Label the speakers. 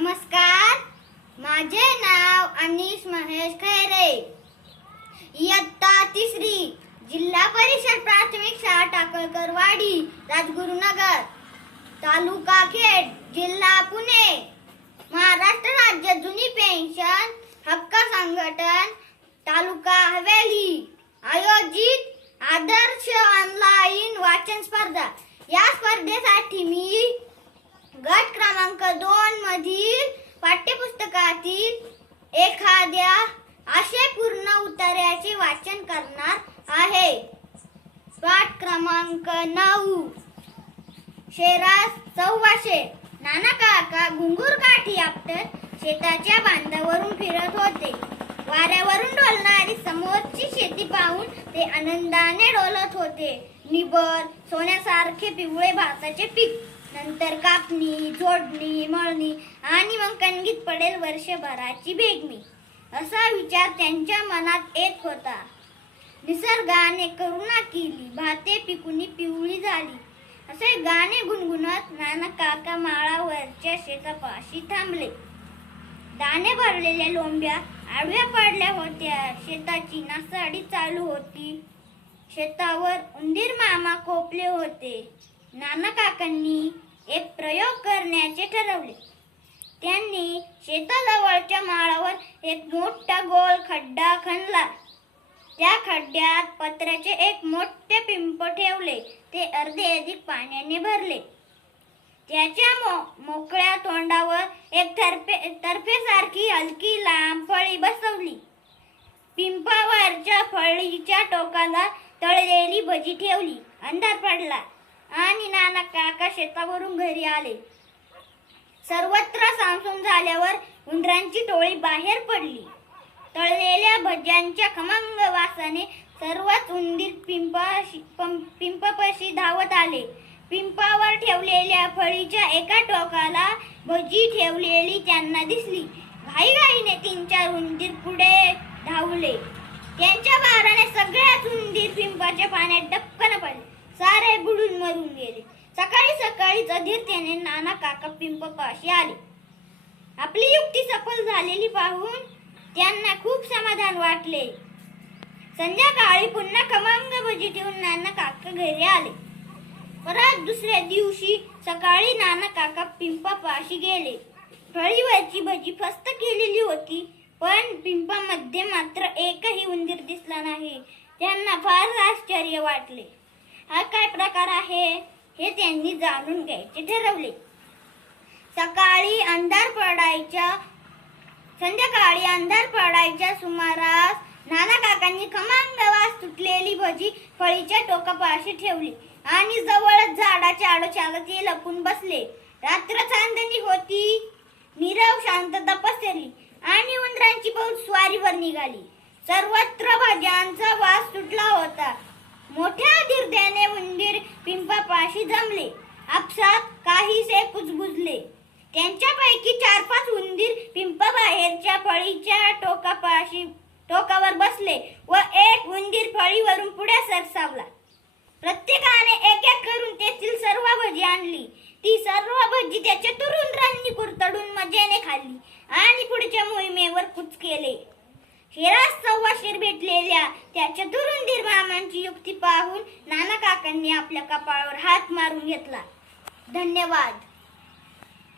Speaker 1: नमस्कार. माझे नाव अनिश महेश खैरे. इयत्ता तिसरी जिल्हा परिषद प्राथमिक शाळा टाकळकरवाडी राजगुरुनगर. तालुका खेड जिल्हा पुणे. महाराष्ट्र राज्य जुनी पेन्शन हक्क संघटन तालुका हवेली. पाठ्यपुस्तकातील एखाद्या आशयपूर्ण उतार्याचे वाचन करणार आहे. पाठ क्रमांक नऊ. शेरास सव्वाशे नाना काका घुंगूर काठी आपटत शेताच्या बांधावरून फिरत होते. वाऱ्यावरून डोलणारी समोरची शेती पाहून ते आनंदाने डोलत होते. निबर सोन्यासारखे पिवळे भाताचे पीक. नंतर कापणी जोडणी मळणी आणि मग कणगीत पडेल वर्षभराची बेगमी. असा विचार त्यांच्या मनात येत होता. निसर्गाने करुणा केली भाते पिकुनी पिवळी झाली. असे गाणे गुणगुणत नाना काका माळावरच्या शेतापाशी थांबले. दाणे भरलेल्या लोंब्या आडव्या पडल्या होत्या. शेताची नासाडी चालू होती. शेतावर उंदीर मामा कोपले होते. नाना काकांनी एक प्रयोग करण्याचे ठरवले. त्यांनी शेताजवळच्या माळावर एक मोठा गोल खड्डा खणला. त्या खड्ड्यात पत्र्याचे एक मोठे पिंप ठेवले. ते अर्धे अधिक पाण्याने भरले. त्याच्या मो- मोकळ्या तोंडावर एक तर्फे तर्फेसारखी हलकी लांब फळी बसवली. पिंपावरच्या फळीच्या टोकाला तळलेली भजी ठेवली. अंधार पडला. आणि नाना काका शेतावरून घरी आले. सर्वत्र सांसून झाल्यावर उंदरांची टोळी बाहेर पडली. तळलेल्या भज्यांच्या खमंग वासाने सर्वच उंदीर पिंपाशी पिंपपशी धावत आले. पिंपावर ठेवलेल्या फळीच्या एका टोकाला भजी ठेवलेली त्यांना दिसली. घाईघाईने तीन चार उंदीर पुढे धावले. त्यांच्या भाराने सगळे उंदीर पिंपाच्या पाण्यात डपकन पडले पाण्यात बुडून मरून गेले. सकाळी सकाळीच अधीरतेने नाना काका पिंपपाशी आले. आपली युक्ती सफल झालेली पाहून त्यांना खूप समाधान वाटले. संध्याकाळी पुन्हा खमंग भजी ठेवून नाना काका घरी आले. परत दुसऱ्या दिवशी सकाळी नाना काका पिंपापाशी गेले. फळीवरची भजी फस्त केलेली होती पण पिंपामध्ये मात्र एकही उंदीर दिसला नाही. त्यांना फार आश्चर्य वाटले. हा काय प्रकार आहे हे त्यांनी जाणून घ्यायचे ठरवले. सकाळी अंधार पडायच्या संध्याकाळी अंधार पडायच्या सुमारास नाना काकांनी खमंग वास तुटलेली भजी फळीच्या टोकापाशी ठेवली आणि जवळच झाडाच्या आडोशाला ते लपून बसले. रात्र चांदणी होती नीरव शांतता पसरली आणि उंदरांची बहुत स्वारीवर निघाली. सर्वत्र भाज्यांचा वास तुटला मोठ्या धीरतेने उंदीर पिंपापाशी जमले. आपसात काहीसे कुजबुजले. त्यांच्यापैकी चार पाच उंदीर पिंपा बाहेरच्या फळीच्या टोकापाशी टोकावर बसले व एक उंदीर फळीवरून पुढे सरसावला. प्रत्येकाने एक एक करून तेथील सर्व भजी आणली. ती सर्व भजी त्याच्या चतुरुंद्रांनी कुरतडून मजेने खाल्ली आणि पुढच्या मोहिमेवर कूच केले. शेरास सव्वा भेटलेल्या त्याच्या चतुरुंदीर काकांची युक्ती पाहून नाना काकांनी आपल्या कपाळावर हात मारून घेतला. धन्यवाद.